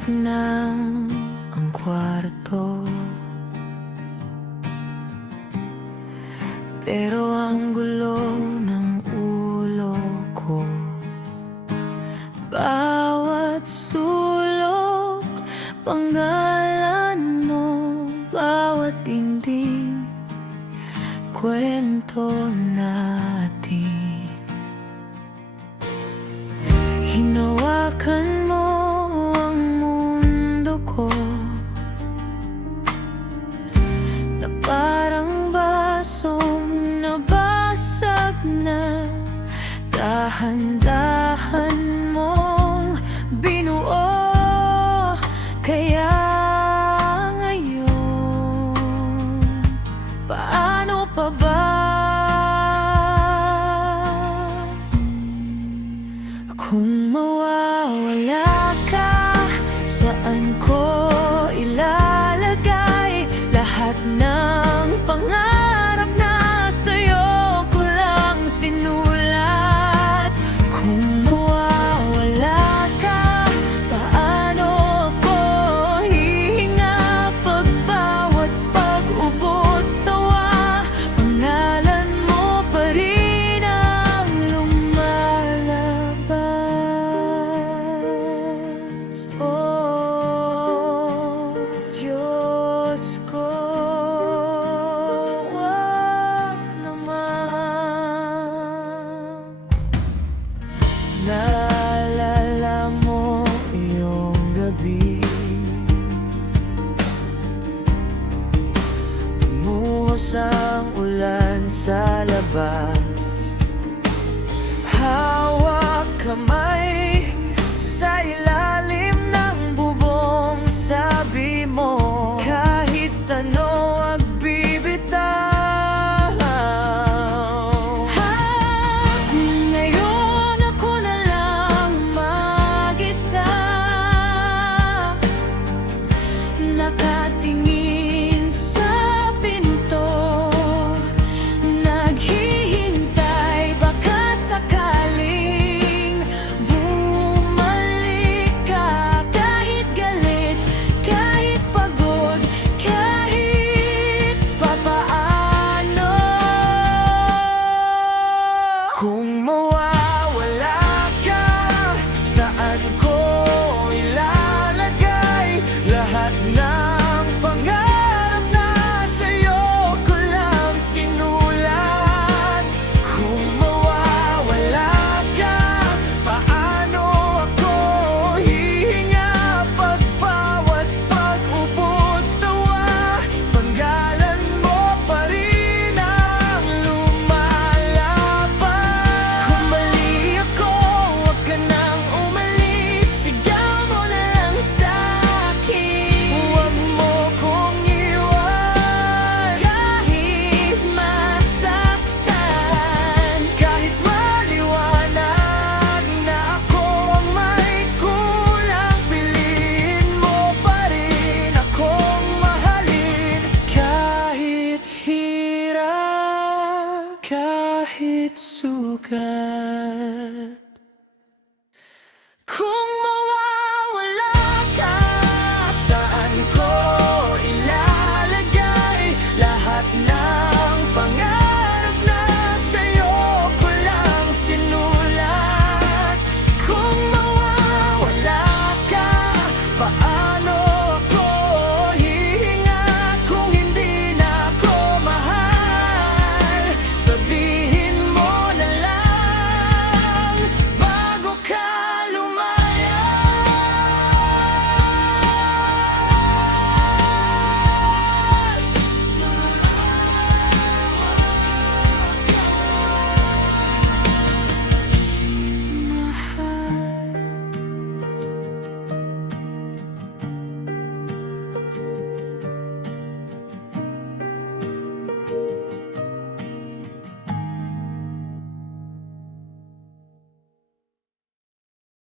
tahimik na ang kwarto, pero ang gulo ng ulo ko. Bawat sulok, pangalan mo, bawat dingding, kwento natin. Hinawakan mo ang mundo ko, na parang basong nabasag na, dahan-dahan mong binuo. Kaya ngayon, paano pa ba kung mawawala ka? Saan ko ilalagay lahat ng pangarap na sa'yo ko lang sinulat? Kung mawawala ka, paano ko hihinga pag bawat pag-ubot tawa? Pangalan mo pa rin ang lumalabas. Oh, Diyos ko, wag naman. Naalala mo iyong gabi, bumuhos ang ulan sa labas. Hawak kamay sa ilalim ng bubong, sabi mo kahit ano wag bibitaw. Ngayon ako na lang mag-isa, nakatingin sa pinto, naghihintay baka sakaling bumalik ka. Kahit galit, kahit pagod, kahit papaano. Kung mawawala ka, saan ko